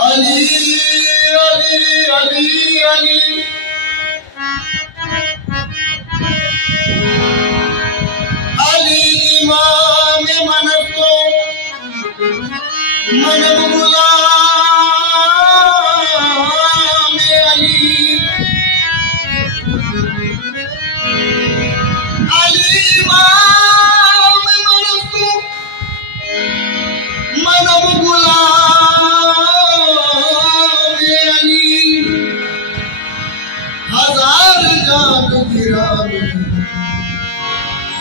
अली अली अली अली अली इमाम मन को मन गुलाम अली अली इमाम मन को मन गुलाम अली हजार जान गिराम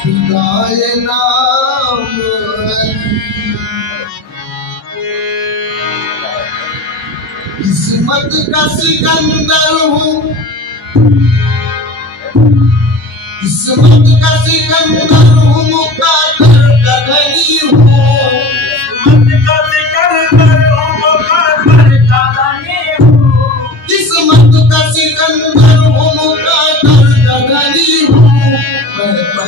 खुदाए नाम अली किस्मत का सिकंदर हूँ किस्मत का सिकंदर हूँ मुकादर का धनी हूँ किस्मत का सिकंदर हूँ मुकादर का धनी हूँ मैं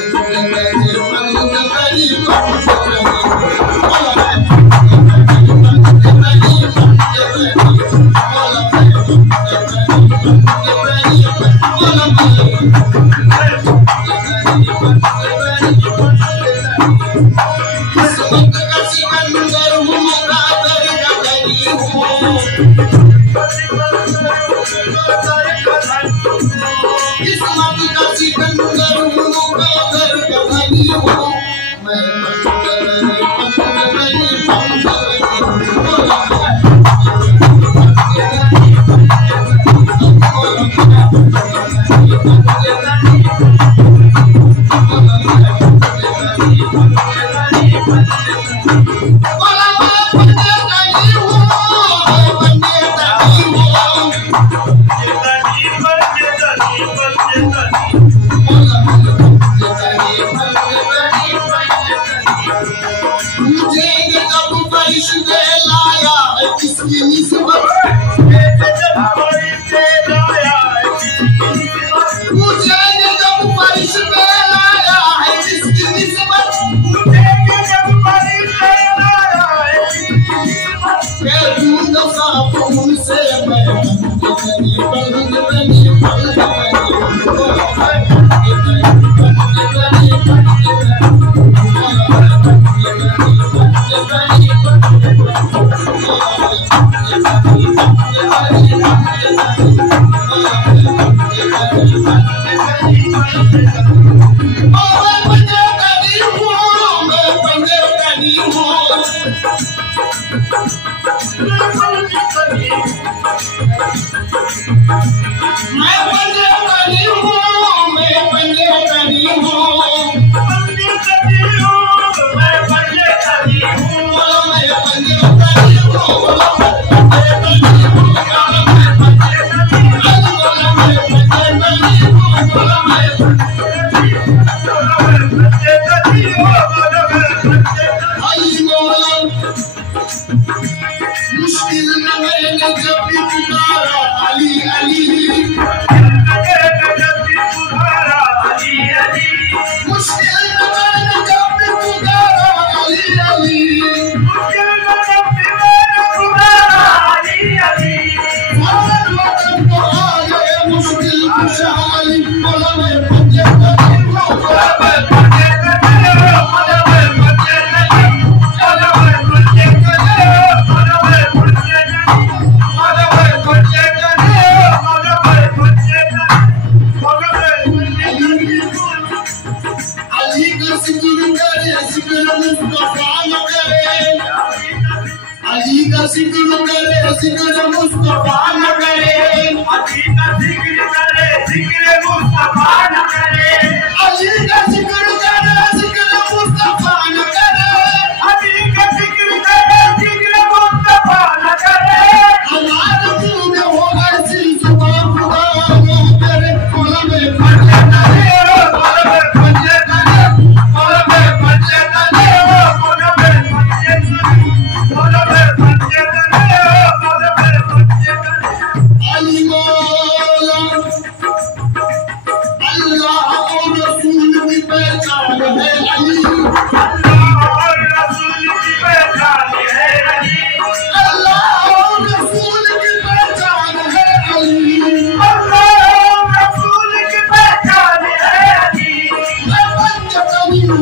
अल्लाह और रसूल की पहचान है।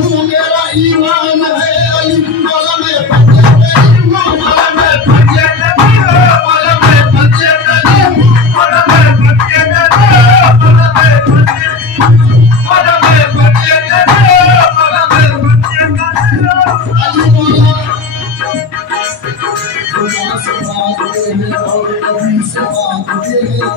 तू मेरा ईमान है अली मौला में पंजे तेरी मौला में पंजे तेरी मौला में पंजे तेरी मौला में पंजे तेरी मौला में पंजे मौला में पंजे तेरी मौला में पंजे तेरी अली मौला खुदा से मांगते हैं और नबी से मांगते हैं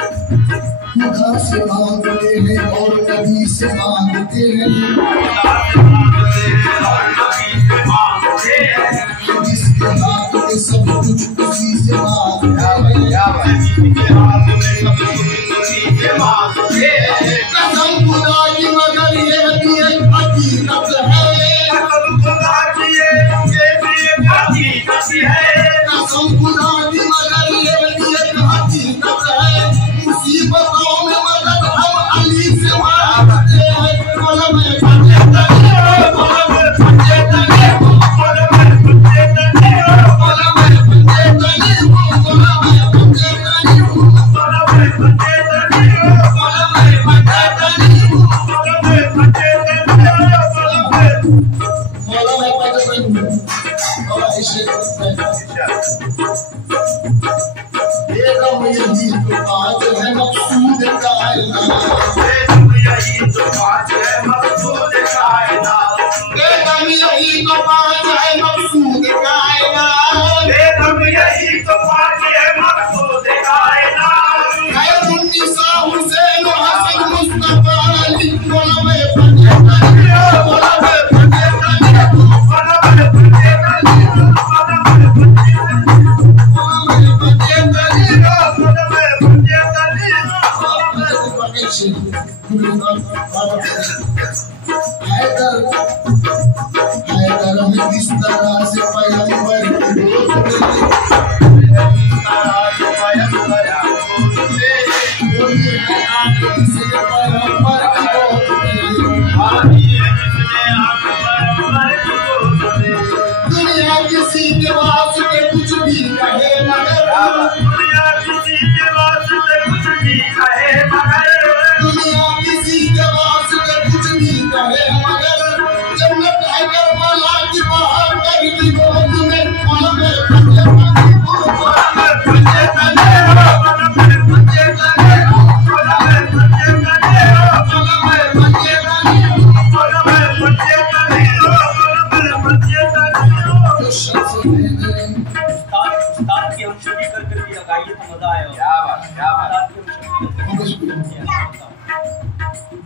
खुदा से मांगते हैं और नबी से मांगते हैं जिसके हाथ में सब कुछ उसी से मांगते हैं कसम खुदा की मगर ये भी एक हकीकत है कसम खुदा की मगर ये भी एक हकीकत है मुसीबतों में मदद हम अली से मांगते हैं मौला में पंजे तेरी मौला में पंजे तेरी मौला में पंजे तेरी मौला में पंजे तेरी मौला में पंजे तेरी मौला में पंजे तेरी मौला में पंजे तेरी मौला में पंजे तेरी मौला में पंजे तेरी और इसे ये गम यही तो आज है मकसूद कायनात ये गम यही तो आज है मकसूद कायनात ये गम यही तो आज है मकसूद कायनात ये गम यही तो आज है मकसूद कायनात खैरुन्निसा हुसैन हसन मुस्तफा अली मौला में पंजे तेरी मौला में पंजे तेरी मौला में पंजे तेरी मौला में पंजे हैदर में किस तरह से पैगंबर दुनिया किसी के वास्ते कुछ भी कहे मगर दुनिया किसी के वास्ते कुछ भी कहे मगर दुनिया किसी के वास्ते कुछ भी कहे मगर जन्नत है करबला की बाहर कर दी गोद में मौला में पंजे तेरी मौला में पंजे तेरी मौला में पंजे तेरी मौला में पंजे तेरी मौला में पंजे तेरी मौला में पंजे तेरी मौला में पंजे तेरी उस्ताद की हम शरीक करके लगाइए तो मजा आएगा। क्या बात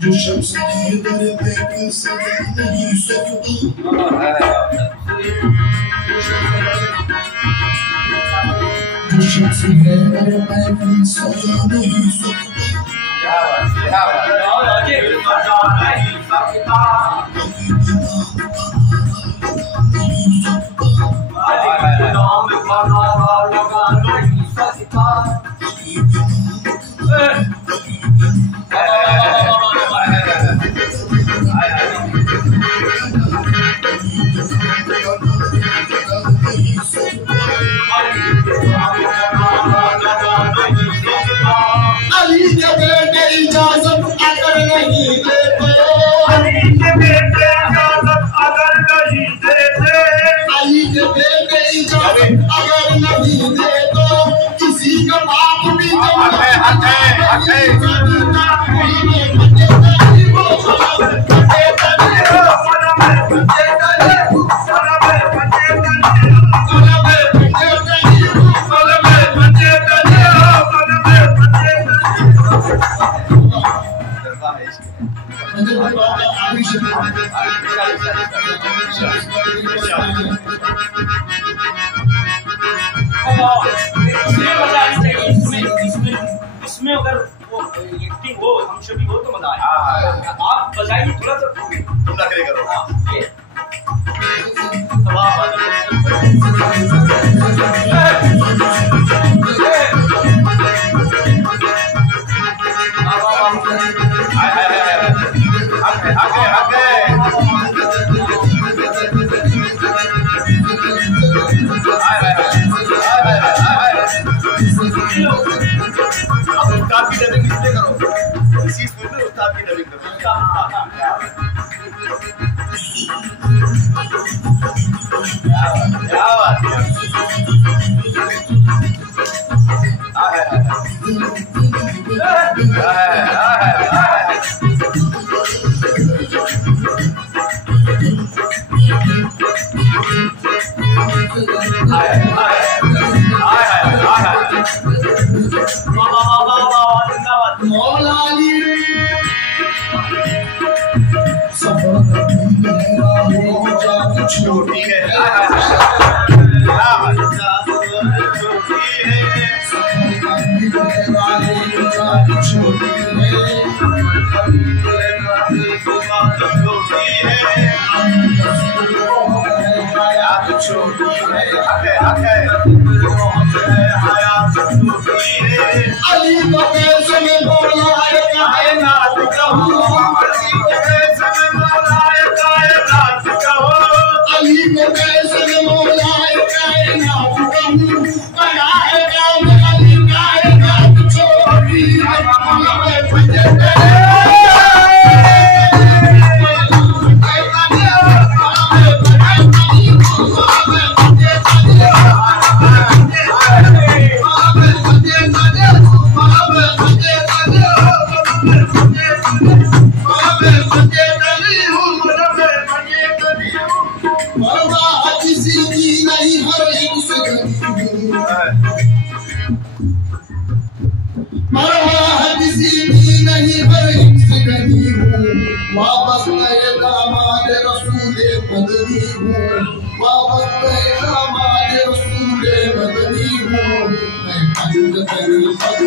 जो शख्स की दर पे किसी नहीं सकता जो शख्स है मेरे महफिल सजा नहीं सकता अली के बेटे इजाजत अगर नहीं देते अली के बेटे इजाजत अगर नहीं देते अली के बेटे इजाजत अगर नहीं देते किसी का बाप भी इसमें अगर वो एक्टिंग हो हम सभी हो तो मजा आए। आप बजाइए थोड़ा सा तुम ना करेगा ये अब उस्ताद की डबिंग इसलिए करो, इसी स्कूल में उस्ताद की डबिंग करो। क्या बात है। छोटी है अली बकेश में बोलाए कायनात कहो, अली बकेश में बोलाए कायनात कहो, बनाए काम अली कायनात छोड़ी वापस गए दामाद रसूले मदनी हूँ, वापस गए दामाद रसूले मदनी हूँ, मैं पग करी पग